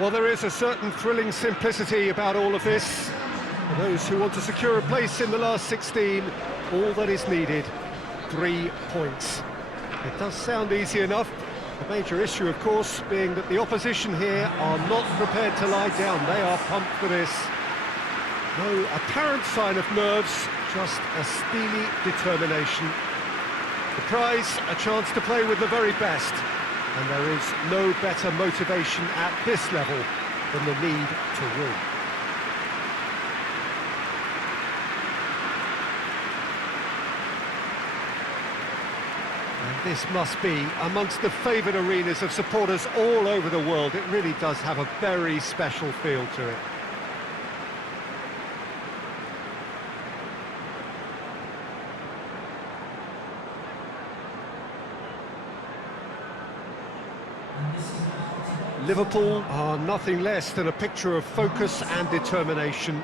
Well, there is a certain thrilling simplicity about all of this. For those who want to secure a place in the last 16, all that is needed, 3 points. It does sound easy enough. The major issue, of course, being that the opposition here are not prepared to lie down. They are pumped for this. No apparent sign of nerves, just a steely determination. The prize, a chance to play with the very best. And there is no better motivation at this level than the need to win. And this must be amongst the favoured arenas of supporters all over the world. It really does have a very special feel to it. Liverpool are nothing less than a picture of focus and determination.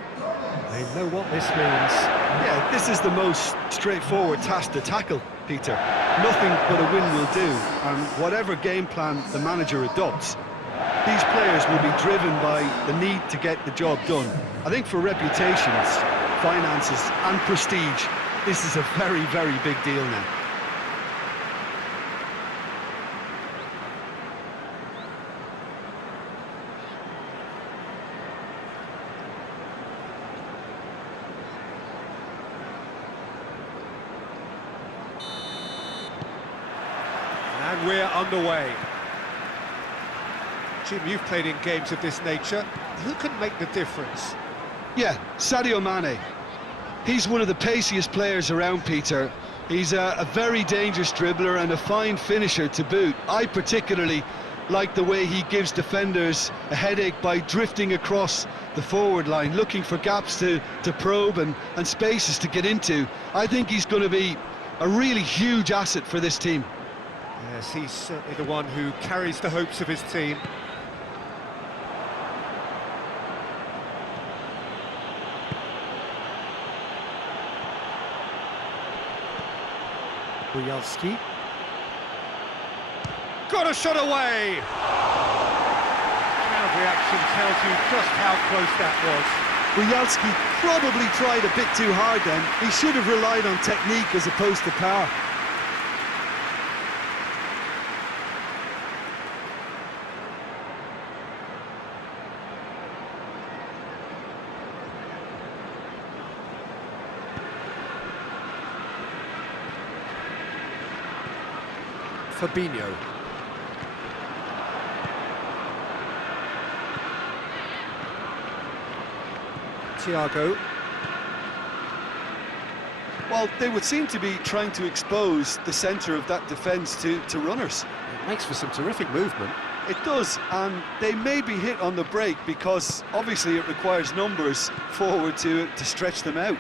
They know what this means. Yeah, this is the most straightforward task to tackle, Peter. Nothing but a win will do, and whatever game plan the manager adopts, these players will be driven by the need to get the job done. I think for reputations, finances and prestige, this is a very, very big deal now. And we're underway. Jim, you've played in games of this nature. Who can make the difference? Yeah, Sadio Mane. He's one of the paciest players around, Peter. He's a very dangerous dribbler and a fine finisher to boot. I particularly like the way he gives defenders a headache by drifting across the forward line, looking for gaps to probe and spaces to get into. I think he's going to be a really huge asset for this team. Yes, he's certainly the one who carries the hopes of his team. Bujalski. Got a shot away! Crowd reaction tells you just how close that was. Bujalski probably tried a bit too hard then. He should have relied on technique as opposed to power. Fabinho. Thiago. Well, they would seem to be trying to expose the centre of that defence to runners. It makes for some terrific movement. It does, and they may be hit on the break because obviously it requires numbers forward to stretch them out.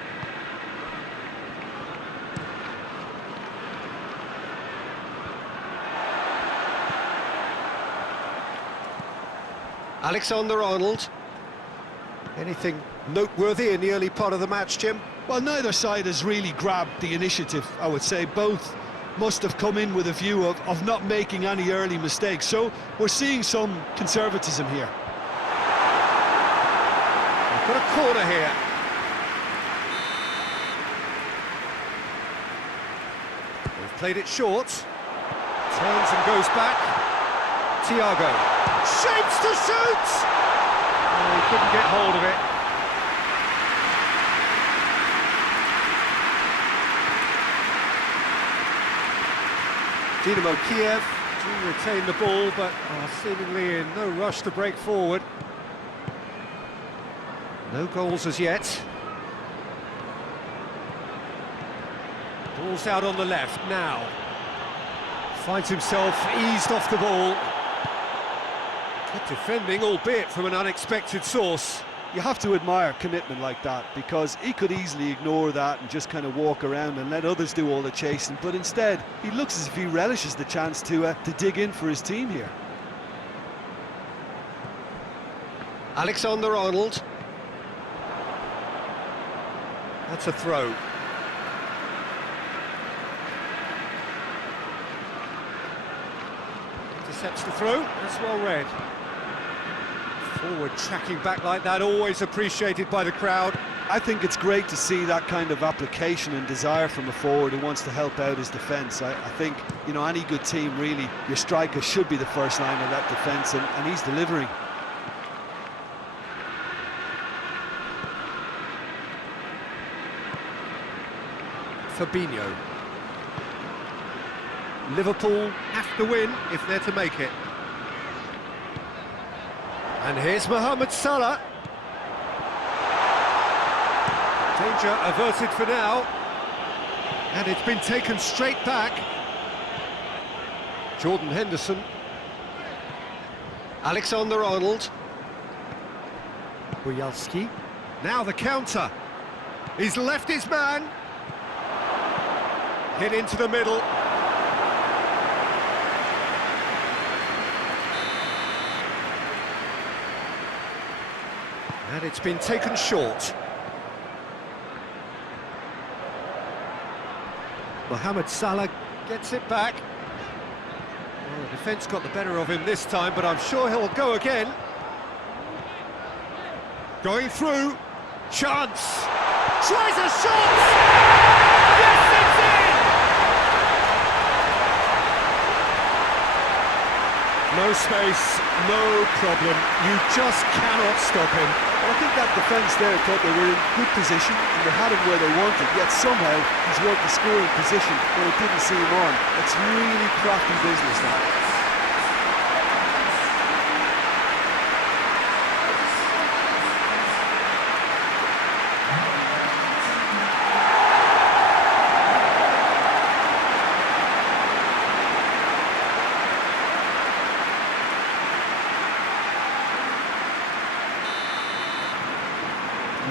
Alexander-Arnold. Anything noteworthy in the early part of the match, Jim? Well, neither side has really grabbed the initiative, I would say. Both must have come in with a view of not making any early mistakes. So we're seeing some conservatism here. We've got a corner here. They've played it short. Turns and goes back. Thiago. Shapes to shoot! Oh, he couldn't get hold of it. Dynamo Kyiv do retain the ball, but are seemingly in no rush to break forward. No goals as yet. Ball's out on the left now. Finds himself eased off the ball. Good defending, albeit from an unexpected source. You have to admire commitment like that, because he could easily ignore that and just kind of walk around and let others do all the chasing, but instead he looks as if he relishes the chance to dig in for his team here. Alexander-Arnold. That's a throw. Intercepts the throw, that's well read. Forward tracking back like that, always appreciated by the crowd. I think it's great to see that kind of application and desire from a forward who wants to help out his defence. I think, you know, any good team, really, your striker should be the first line of that defence, and he's delivering. Fabinho. Liverpool have to win if they're to make it. And here's Mohamed Salah. Danger averted for now. And it's been taken straight back. Jordan Henderson. Alexander-Arnold. Boyalski. Now the counter. He's left his man. Hit into the middle. And it's been taken short. Mohamed Salah gets it back. Well, the defence got the better of him this time, but I'm sure he'll go again. Going through. Chance. Tries a shot! Yes, it's in! No space, no problem. You just cannot stop him. I think that defence there thought they were in good position and they had him where they wanted, yet somehow he's worked the scoring position when it didn't see him on. It's really crafty business now.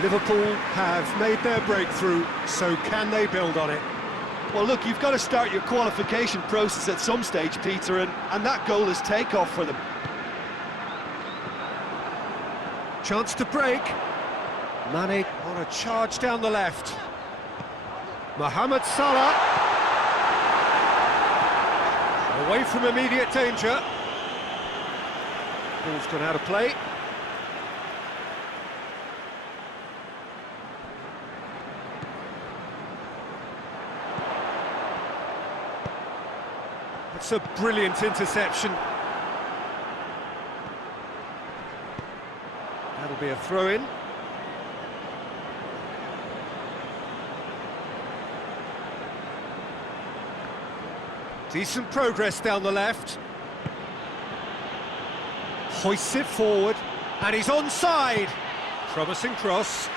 Liverpool have made their breakthrough, so can they build on it? Well, look, you've got to start your qualification process at some stage, Peter, and that goal is takeoff for them. Chance to break. Mane on a charge down the left. Mohamed Salah. Away from immediate danger. Ball's gone out of play. It's a brilliant interception. That'll be a throw-in. Decent progress down the left. Hoists it forward, and he's onside. Promising cross.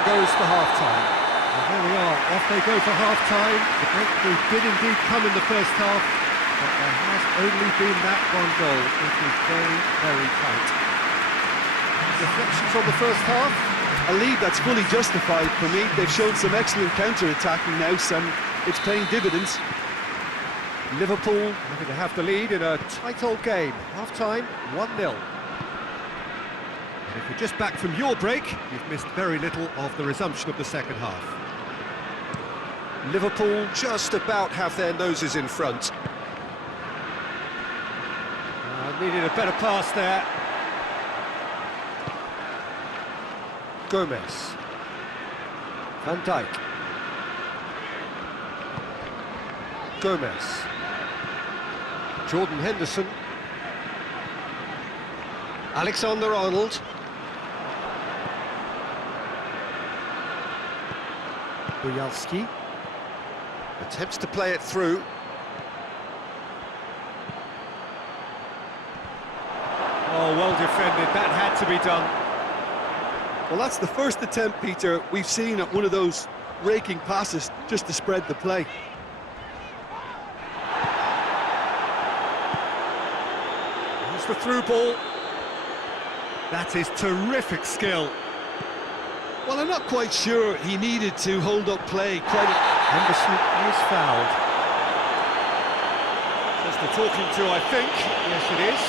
Goes for half-time. And there we are, off they go for half-time. The breakthrough did indeed come in the first half, but there has only been that one goal. It is very, very tight. Reflections on the first half? A lead that's fully justified for me. They've shown some excellent counter-attacking now, and it's paying dividends. Liverpool having to have the lead in a tight old game. Half-time, 1-0. If you're just back from your break, you've missed very little of the resumption of the second half. Liverpool just about have their noses in front. Needed a better pass there. Gomez. Van Dijk. Gomez. Jordan Henderson. Alexander-Arnold. Boyalski attempts to play it through. Oh, well defended, that had to be done. Well, that's the first attempt, Peter, we've seen at one of those raking passes just to spread the play. Here's the through ball. That is terrific skill. Well, I'm not quite sure he needed to hold up play quite. Henderson is fouled. Just the talking to, I think. Yes, it is.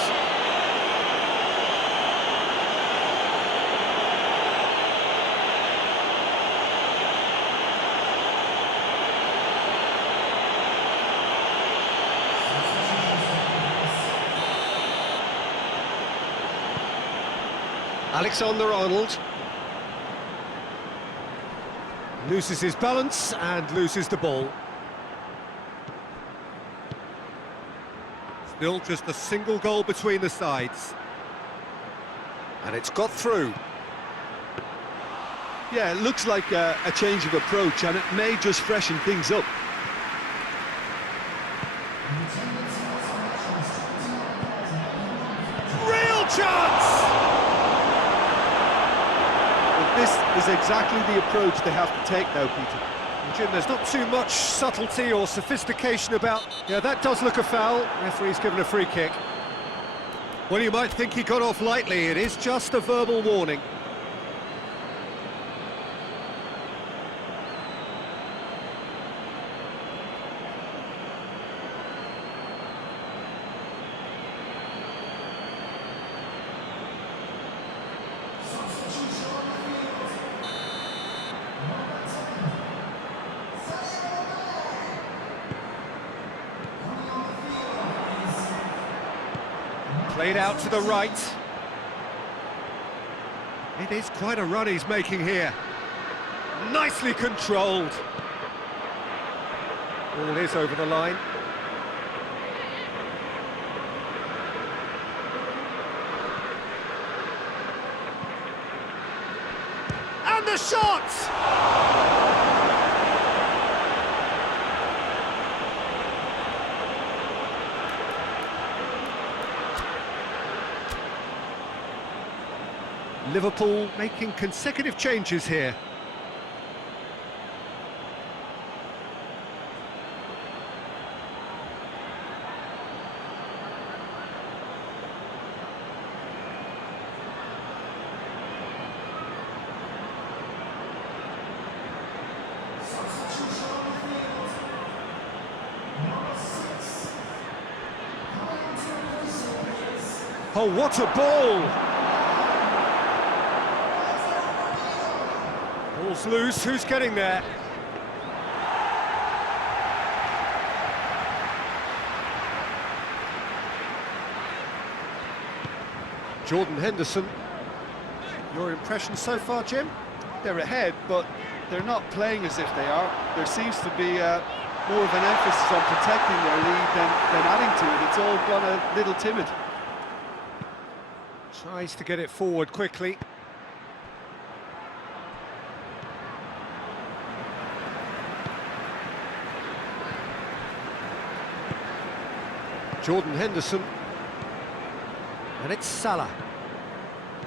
Alexander-Arnold. Loses his balance and loses the ball. Still just a single goal between the sides. And it's got through. Yeah, it looks like a change of approach, and it may just freshen things up. Real chance! Well, this is exactly the approach they have to take now, Peter. Jim, there's not too much subtlety or sophistication about... Yeah, that does look a foul. Referee's given a free kick. Well, you might think he got off lightly. It is just a verbal warning. Played out to the right. It is quite a run he's making here. Nicely controlled. Ball is over the line. And the shot! Liverpool making consecutive changes here. Oh, what a ball! Ball's loose, who's getting there? Jordan Henderson. Your impression so far, Jim? They're ahead, but they're not playing as if they are. There seems to be more of an emphasis on protecting their lead than adding to it. It's all gone a little timid. Tries to get it forward quickly. Jordan Henderson. And it's Salah.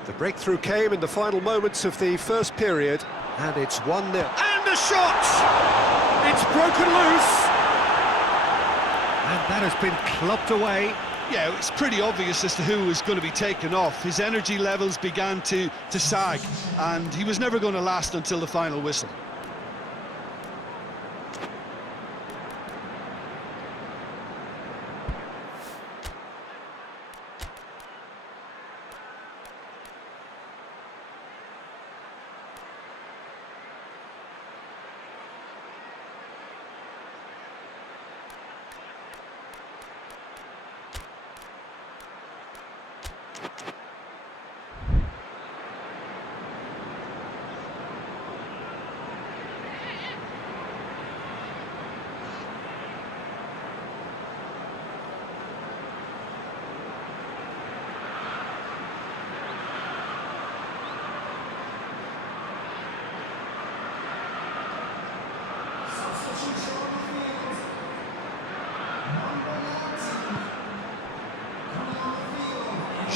The breakthrough came in the final moments of the first period, and it's 1-0. And a shot! It's broken loose! And that has been clubbed away. Yeah, it's pretty obvious as to who was going to be taken off. His energy levels began to sag, and he was never going to last until the final whistle.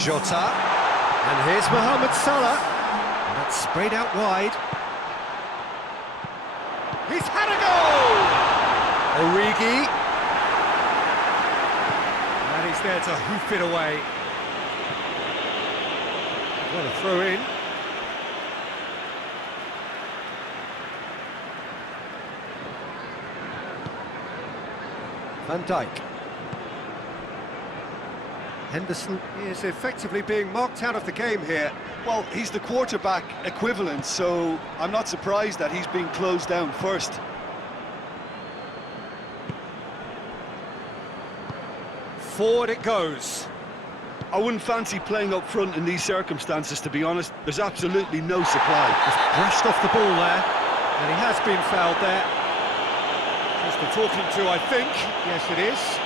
Jota, and here's Mohamed Salah, and that's sprayed out wide. He's had a goal! Origi, and he's there to hoof it away. What a throw in. Van Dijk. Henderson is effectively being marked out of the game here. Well, he's the quarterback equivalent, so I'm not surprised that he's being closed down first. Forward it goes. I wouldn't fancy playing up front in these circumstances, to be honest. There's absolutely no supply. Just brushed off the ball there, and he has been fouled there. Just the talking to, I think. Yes, it is.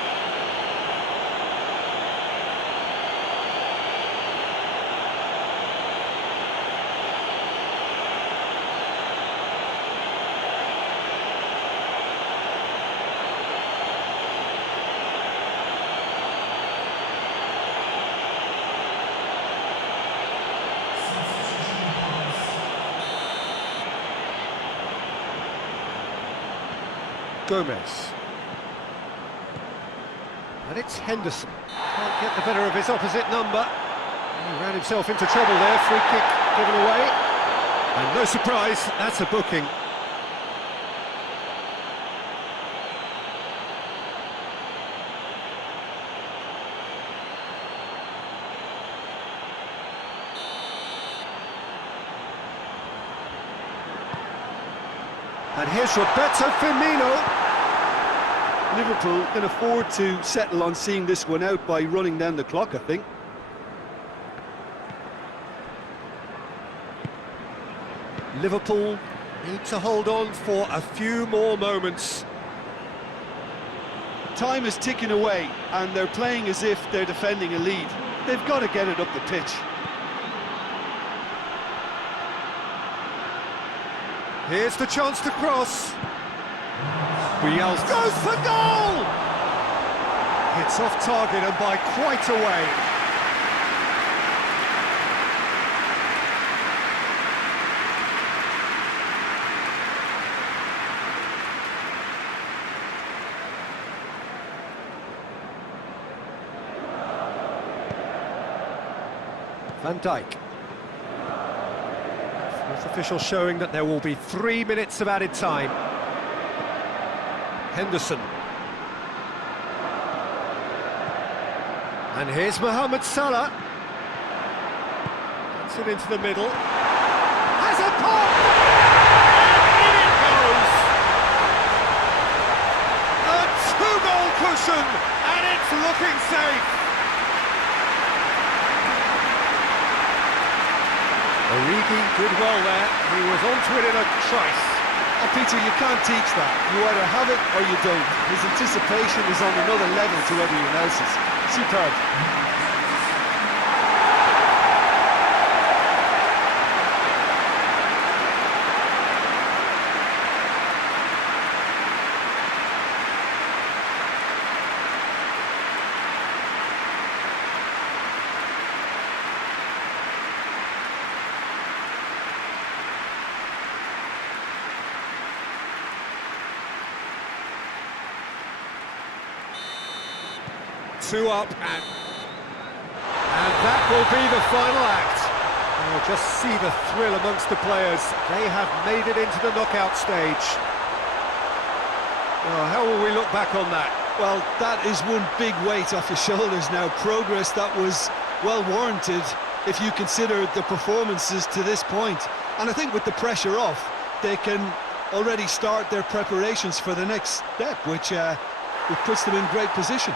Gomez. And it's Henderson. Can't get the better of his opposite number. He ran himself into trouble there. Free kick given away. And no surprise, that's a booking. And here's Roberto Firmino. Liverpool can afford to settle on seeing this one out by running down the clock, I think. Liverpool need to hold on for a few more moments. Time is ticking away, and they're playing as if they're defending a lead. They've got to get it up the pitch. Here's the chance to cross. Rial goes for goal! It's off target and by quite a way. Van Dijk. Fourth official showing that there will be 3 minutes of added time. Henderson. And here's Mohamed Salah. Gets it into the middle. Has a pop! And in it goes! A two-goal cushion, and it's looking safe. Origi did well there. He was onto it in a trice. Oh, Peter, you can't teach that. You either have it or you don't. His anticipation is on another level to everyone else's. Superb. 2 up, and that will be the final act. Oh, just see the thrill amongst the players. They have made it into the knockout stage. Oh, how will we look back on that? Well, that is one big weight off your shoulders now. Progress that was well warranted if you consider the performances to this point. And I think with the pressure off, they can already start their preparations for the next step, which puts them in great position.